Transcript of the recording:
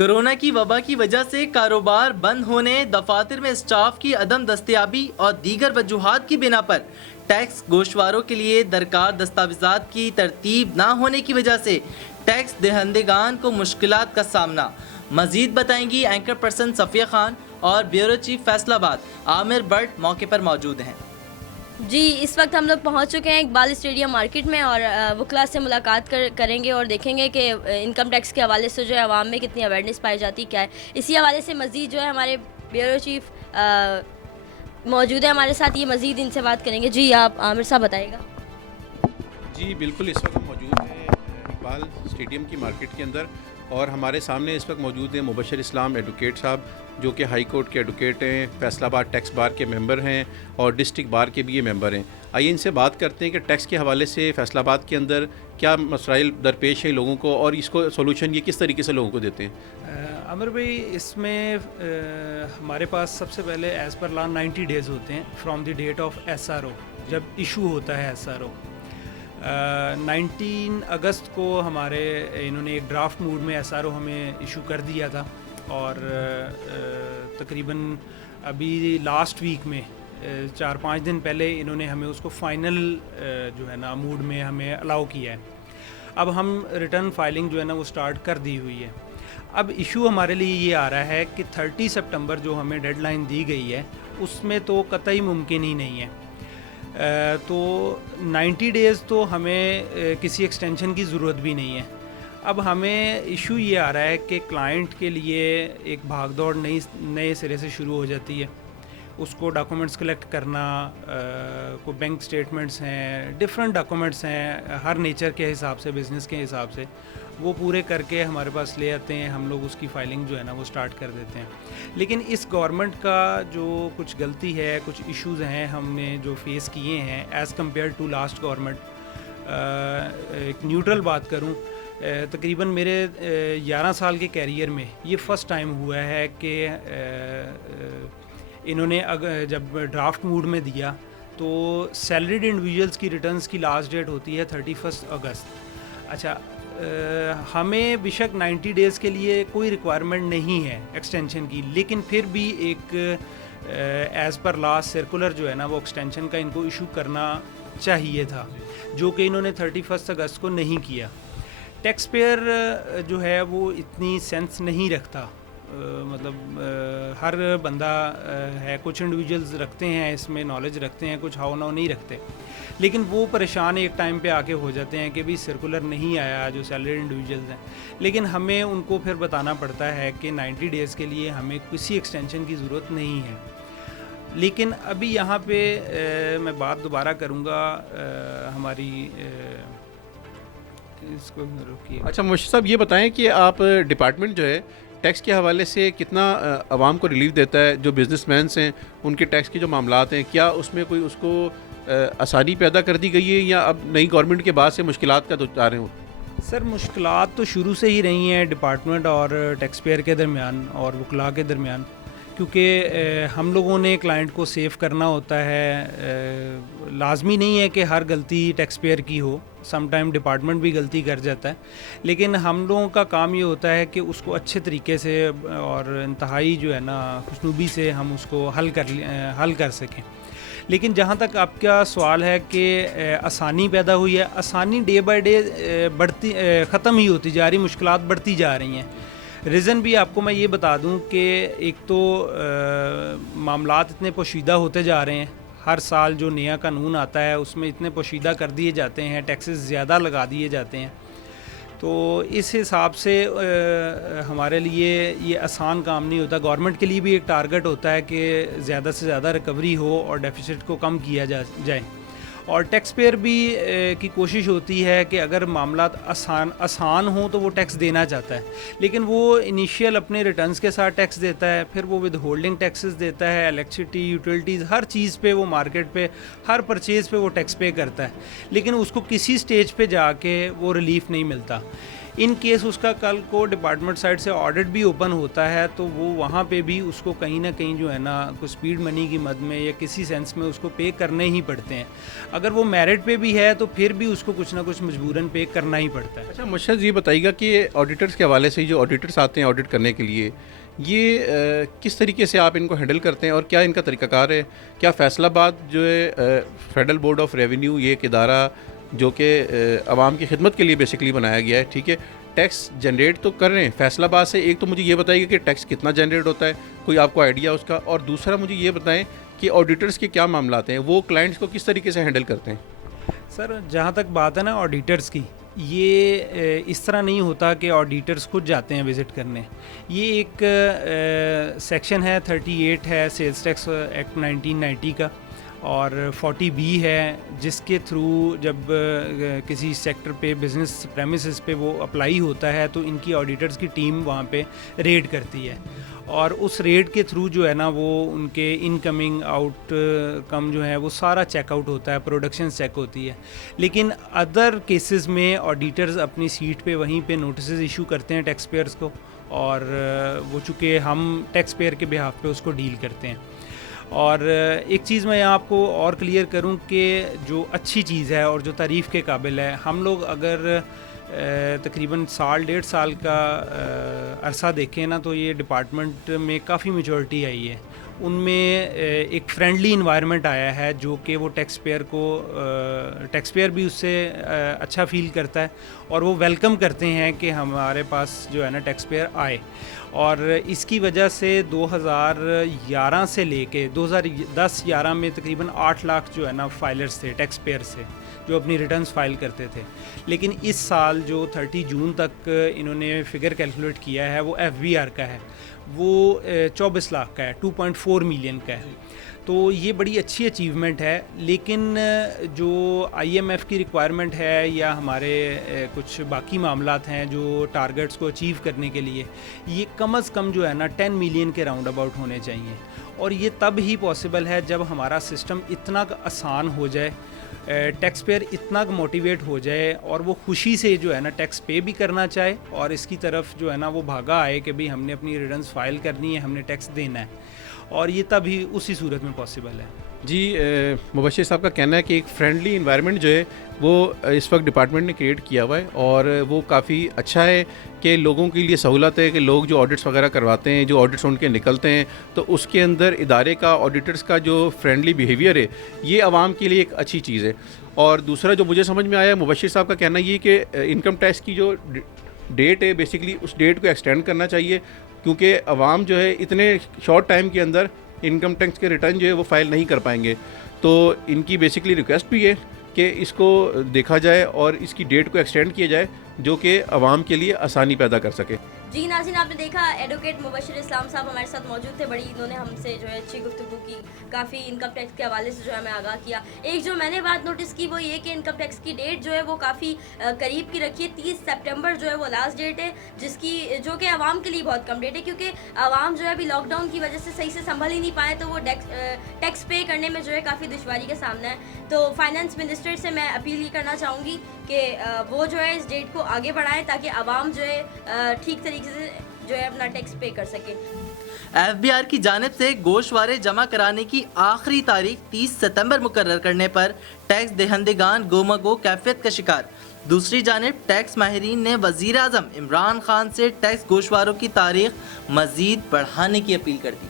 Corona کی وبا کی وجہ سے کاروبار بند ہونے، دفاتر میں اسٹاف کی عدم دستیابی اور دیگر وجوہات کی بنا پر ٹیکس گوشواروں کے لیے درکار دستاویزات کی ترتیب نہ ہونے کی وجہ سے ٹیکس دہندگان کو مشکلات کا سامنا۔ مزید بتائیں گی اینکر پرسن صفیہ خان اور بیورو چیف فیصل آباد عامر بٹ موقع پر موجود ہیں۔ جی، اس وقت ہم لوگ پہنچ چکے ہیں اقبال اسٹیڈیم مارکیٹ میں اور وکلاء سے ملاقات کریں گے اور دیکھیں گے کہ انکم ٹیکس کے حوالے سے جو ہے عوام میں کتنی اویئرنیس پائی جاتی کیا ہے۔ اسی حوالے سے مزید جو ہے ہمارے بیورو چیف موجود ہے ہمارے ساتھ، یہ مزید ان سے بات کریں گے۔ جی، آپ عامر صاحب بتائیے گا۔ جی بالکل، اس وقت ہم موجود ہیں اقبال اسٹیڈیم کی مارکیٹ کے اندر اور ہمارے سامنے اس وقت موجود ہیں مبشر اسلام ایڈوکیٹ صاحب، جو کہ ہائی کورٹ کے ایڈوکیٹ ہیں، فیصل آباد ٹیکس بار کے ممبر ہیں اور ڈسٹرکٹ بار کے بھی یہ ممبر ہیں۔ آئیے ان سے بات کرتے ہیں کہ ٹیکس کے حوالے سے فیصل آباد کے اندر کیا مسائل درپیش ہیں لوگوں کو اور اس کو سولوشن یہ کس طریقے سے لوگوں کو دیتے ہیں۔ عمر بھائی، اس میں ہمارے پاس سب سے پہلے ایز پر لا 90 ڈیز ہوتے ہیں from the debt of S R O, جب ایشو ہوتا ہے ایس آر او۔ 19 اگست کو ہمارے انہوں نے ایک ڈرافٹ موڈ میں ایس آر او ہمیں ایشو کر دیا تھا اور تقریباً ابھی لاسٹ ویک میں 4-5 دن پہلے انہوں نے ہمیں اس کو فائنل جو ہے نا موڈ میں ہمیں الاؤ کیا ہے۔ اب ہم ریٹرن فائلنگ جو ہے نا وہ سٹارٹ کر دی ہوئی ہے۔ اب ایشو ہمارے لیے یہ آ رہا ہے کہ 30 سپٹمبر جو ہمیں ڈیڈ لائن دی گئی ہے اس میں تو قطعی ممکن ہی نہیں ہے، تو 90 ڈیز تو ہمیں کسی ایکسٹینشن کی ضرورت بھی نہیں ہے۔ اب ہمیں ایشو یہ آ رہا ہے کہ کلائنٹ کے لیے ایک بھاگ دوڑ نئے سرے سے شروع ہو جاتی ہے، اس کو ڈاکومنٹس کلیکٹ کرنا، کو بینک سٹیٹمنٹس ہیں، ڈفرینٹ ڈاکومنٹس ہیں ہر نیچر کے حساب سے، بزنس کے حساب سے، وہ پورے کر کے ہمارے پاس لے آتے ہیں، ہم لوگ اس کی فائلنگ جو ہے نا وہ سٹارٹ کر دیتے ہیں۔ لیکن اس گورنمنٹ کا جو کچھ غلطی ہے، کچھ ایشوز ہیں ہم نے جو فیس کیے ہیں as compare to last government, ایک نیوٹرل بات کروں، تقریباً میرے 11 سال کے کیریئر میں یہ فرسٹ ٹائم ہوا ہے کہ انہوں نے جب ڈرافٹ موڈ میں دیا تو سیلریڈ انڈیویجولس کی ریٹرنز کی لاسٹ ڈیٹ ہوتی ہے 31 اگست۔ اچھا، ہمیں بیشک 90 ڈیز کے لیے کوئی ریکوائرمنٹ نہیں ہے ایکسٹینشن کی، لیکن پھر بھی ایک ایز پر لا سرکولر جو ہے نا وہ ایکسٹینشن کا ان کو ایشو کرنا چاہیے تھا، جو کہ انہوں نے 31 اگست کو نہیں کیا۔ ٹیکس پیئر جو ہے وہ اتنی سینس نہیں رکھتا، مطلب ہر بندہ ہے، کچھ انڈیویجولز رکھتے ہیں اس میں نالج رکھتے ہیں، کچھ ہاؤ ناؤ نہیں رکھتے، لیکن وہ پریشان ایک ٹائم پہ آ کے ہو جاتے ہیں کہ بھی سرکولر نہیں آیا جو سیلریڈ انڈیویجولز ہیں، لیکن ہمیں ان کو پھر بتانا پڑتا ہے کہ 90 ڈیز کے لیے ہمیں کسی ایکسٹینشن کی ضرورت نہیں ہے۔ لیکن ابھی یہاں پہ میں بات دوبارہ کروں گا ہماری اس کو روکیے۔ اچھا مبشر صاحب، یہ بتائیں کہ آپ ڈپارٹمنٹ جو ہے ٹیکس کے حوالے سے کتنا عوام کو ریلیف دیتا ہے؟ جو بزنس مینس ہیں ان کے ٹیکس کے جو معاملات ہیں، کیا اس میں کوئی اس کو آسانی پیدا کر دی گئی ہے یا اب نئی گورنمنٹ کے بعد سے مشکلات کا دوچار ہیں؟ سر، مشکلات تو شروع سے ہی رہی ہیں ڈپارٹمنٹ اور ٹیکس پیئر کے درمیان اور وکلاء کے درمیان، کیونکہ ہم لوگوں نے کلائنٹ کو سیو کرنا ہوتا ہے۔ لازمی نہیں ہے کہ ہر غلطی ٹیکس پیئر کی ہو، سم ٹائم ڈپارٹمنٹ بھی غلطی کر جاتا ہے، لیکن ہم لوگوں کا کام یہ ہوتا ہے کہ اس کو اچھے طریقے سے اور انتہائی جو ہے نا خوشنودی سے ہم اس کو حل کر سکیں۔ لیکن جہاں تک آپ کا سوال ہے کہ آسانی پیدا ہوئی ہے، آسانی ڈے بائی ڈے ختم ہی ہوتی جا رہی، مشکلات بڑھتی جا رہی ہیں۔ ریزن بھی آپ کو میں یہ بتا دوں کہ ایک تو معاملات اتنے پوشیدہ ہوتے جا رہے ہیں، ہر سال جو نیا قانون آتا ہے اس میں اتنے پوشیدہ کر دیے جاتے ہیں، ٹیکسز زیادہ لگا دیے جاتے ہیں، تو اس حساب سے ہمارے لیے یہ آسان کام نہیں ہوتا۔ گورنمنٹ کے لیے بھی ایک ٹارگٹ ہوتا ہے کہ زیادہ سے زیادہ ریکوری ہو اور ڈیفیسٹ کو کم کیا جائے، اور ٹیکس پیئر بھی کی کوشش ہوتی ہے کہ اگر معاملات آسان ہوں تو وہ ٹیکس دینا چاہتا ہے، لیکن وہ انیشیل اپنے ریٹرنز کے ساتھ ٹیکس دیتا ہے، پھر وہ ود ہولڈنگ ٹیکسز دیتا ہے، الیکٹریسٹی، یوٹیلٹیز، ہر چیز پہ وہ مارکیٹ پہ ہر پرچیز پہ وہ ٹیکس پے کرتا ہے، لیکن اس کو کسی سٹیج پہ جا کے وہ ریلیف نہیں ملتا۔ ان کیس اس کا کل کو ڈپارٹمنٹ سائڈ سے آڈٹ بھی اوپن ہوتا ہے تو وہ وہاں پہ بھی اس کو کہیں نہ کہیں جو ہے نا کوئی اسپیڈ منی کی مد میں یا کسی سینس میں اس کو پے کرنے ہی پڑتے ہیں. اگر وہ میرٹ پہ بھی ہے تو پھر بھی اس کو کچھ نہ کچھ مجبوراً پے کرنا ہی پڑتا ہے. اچھا مشرف یہ بتائیے گا کہ آڈیٹرز کے حوالے سے جو آڈیٹرز آتے ہیں آڈٹ کرنے کے لیے یہ کس طریقے سے آپ ان کو ہینڈل کرتے ہیں اور کیا ان کا طریقہ کار ہے؟ کیا فیصل آباد جو ہے فیڈرل بورڈ آف ریونیو یہ ایک ادارہ جو کہ عوام کی خدمت کے لیے بیسکلی بنایا گیا ہے, ٹھیک ہے, ٹیکس جنریٹ تو کر رہے ہیں فیصل آباد سے, ایک تو مجھے یہ بتائیے کہ ٹیکس کتنا جنریٹ ہوتا ہے, کوئی آپ کو آئیڈیا اس کا, اور دوسرا مجھے یہ بتائیں کہ آڈیٹرز کے کیا معاملات ہیں, وہ کلائنٹس کو کس طریقے سے ہینڈل کرتے ہیں؟ سر جہاں تک بات ہے نا آڈیٹرز کی, یہ اس طرح نہیں ہوتا کہ آڈیٹرز خود جاتے ہیں وزٹ کرنے. یہ ایک سیکشن ہے 38 ہے سیلز ٹیکس ایکٹ 1990 کا اور 40B ہے جس کے تھرو جب کسی سیکٹر پہ بزنس پریمیسز پہ وہ اپلائی ہوتا ہے تو ان کی آڈیٹرز کی ٹیم وہاں پہ ریڈ کرتی ہے اور اس ریڈ کے تھرو جو ہے نا وہ ان کے انکمنگ آؤٹ کم جو ہے وہ سارا چیک آؤٹ ہوتا ہے, پروڈکشن چیک ہوتی ہے. لیکن ادر کیسز میں آڈیٹرز اپنی سیٹ پہ وہیں پہ نوٹسز ایشو کرتے ہیں ٹیکس پیئرز کو, اور وہ چونکہ ہم ٹیکس پیئر کے بہاف پہ اس کو ڈیل کرتے ہیں. اور ایک چیز میں آپ کو اور کلیئر کروں کہ جو اچھی چیز ہے اور جو تعریف کے قابل ہے, ہم لوگ اگر تقریباً 1.5 سال کا عرصہ دیکھیں نا تو یہ ڈپارٹمنٹ میں کافی میچورٹی آئی ہے. ان میں ایک فرینڈلی انوائرمنٹ آیا ہے جو کہ وہ ٹیکس پیئر بھی اس سے اچھا فیل کرتا ہے اور وہ ویلکم کرتے ہیں کہ ہمارے پاس جو ہے نا ٹیکس پیئر آئے. اور اس کی وجہ سے 2011 سے لے کے 2010-11 میں تقریباً 8 لاکھ جو ہے نا فائلرز تھے ٹیکس پیئر سے جو اپنی ریٹرنز فائل کرتے تھے. لیکن اس سال جو 30 جون تک انہوں نے فگر کیلکولیٹ کیا ہے وہ FBR کا ہے, وہ 24 لاکھ کا ہے, 2.4 ملین کا ہے. تو یہ بڑی اچھی اچیومنٹ ہے. لیکن جو IMF کی ریکوائرمنٹ ہے یا ہمارے کچھ باقی معاملات ہیں جو ٹارگٹس کو اچیو کرنے کے لیے, یہ کم از کم جو ہے نا 10 ملین کے راؤنڈ اباؤٹ ہونے چاہیے. اور یہ تب ہی پاسبل ہے جب ہمارا سسٹم اتنا آسان ہو جائے, ٹیکس پیئر اتنا موٹیویٹ ہو جائے اور وہ خوشی سے جو ہے نا ٹیکس پے بھی کرنا چاہے اور اس کی طرف جو ہے نا وہ بھاگا آئے کہ بھئی ہم نے اپنی ریٹرنز فائل کرنی ہے, ہم نے ٹیکس دینا ہے. اور یہ تب ہی اسی صورت میں پاسبل ہے. جی مبشر صاحب کا کہنا ہے کہ ایک فرینڈلی انوائرمنٹ جو ہے وہ اس وقت ڈپارٹمنٹ نے کریٹ کیا ہوا ہے اور وہ کافی اچھا ہے کہ لوگوں کے لیے سہولت ہے کہ لوگ جو آڈٹس وغیرہ کرواتے ہیں, جو آڈٹس ان کے نکلتے ہیں تو اس کے اندر ادارے کا آڈیٹرز کا جو فرینڈلی بیہیویئر ہے یہ عوام کے لیے ایک اچھی چیز ہے. اور دوسرا جو مجھے سمجھ میں آیا مبشر صاحب کا کہنا یہ کہ انکم ٹیکس کی جو ڈیٹ ہے بیسکلی اس ڈیٹ کو ایکسٹینڈ کرنا چاہیے کیونکہ عوام جو ہے اتنے شارٹ ٹائم کے اندر انکم ٹیکس کے ریٹرن جو ہے وہ فائل نہیں کر پائیں گے. تو ان کی بیسکلی ریکویسٹ بھی ہے کہ اس کو دیکھا جائے اور اس کی ڈیٹ کو ایکسٹینڈ کیا جائے جو کہ عوام کے لیے آسانی پیدا کر سکے. جی ناظرین, آپ نے دیکھا ایڈوکیٹ مبشر اسلام صاحب ہمارے ساتھ موجود تھے. بڑی انہوں نے ہم سے جو ہے اچھی گفتگو کی, کافی انکم ٹیکس کے حوالے سے جو ہے ہمیں آگاہ کیا. ایک جو میں نے بات نوٹس کی وہ یہ کہ انکم ٹیکس کی ڈیٹ جو ہے وہ کافی قریب کی رکھی ہے. 30 سپٹمبر جو ہے وہ لاسٹ ڈیٹ ہے جو کہ عوام کے لیے بہت کم ڈیٹ ہے کیونکہ عوام جو ہے ابھی لاک ڈاؤن کی وجہ سے صحیح سے سنبھل ہی نہیں پائے تو وہ ٹیکس پے کرنے میں جو ہے کافی دشواری کا سامنا ہے. تو فائنانس منسٹر سے میں اپیل یہ کرنا چاہوں گی کہ وہ جو ہے اس ڈیٹ کو آگے بڑھائیں تاکہ عوام جو ہے ٹھیک طریقے سے جو ہے اپنا ٹیکس پے کر سکے. FBR کی جانب سے گوشوارے جمع کرانے کی آخری تاریخ 30 ستمبر مقرر کرنے پر ٹیکس دہندگان گومگو کیفیت کا شکار. دوسری جانب ٹیکس ماہرین نے وزیر اعظم عمران خان سے ٹیکس گوشواروں کی تاریخ مزید بڑھانے کی اپیل کر دی.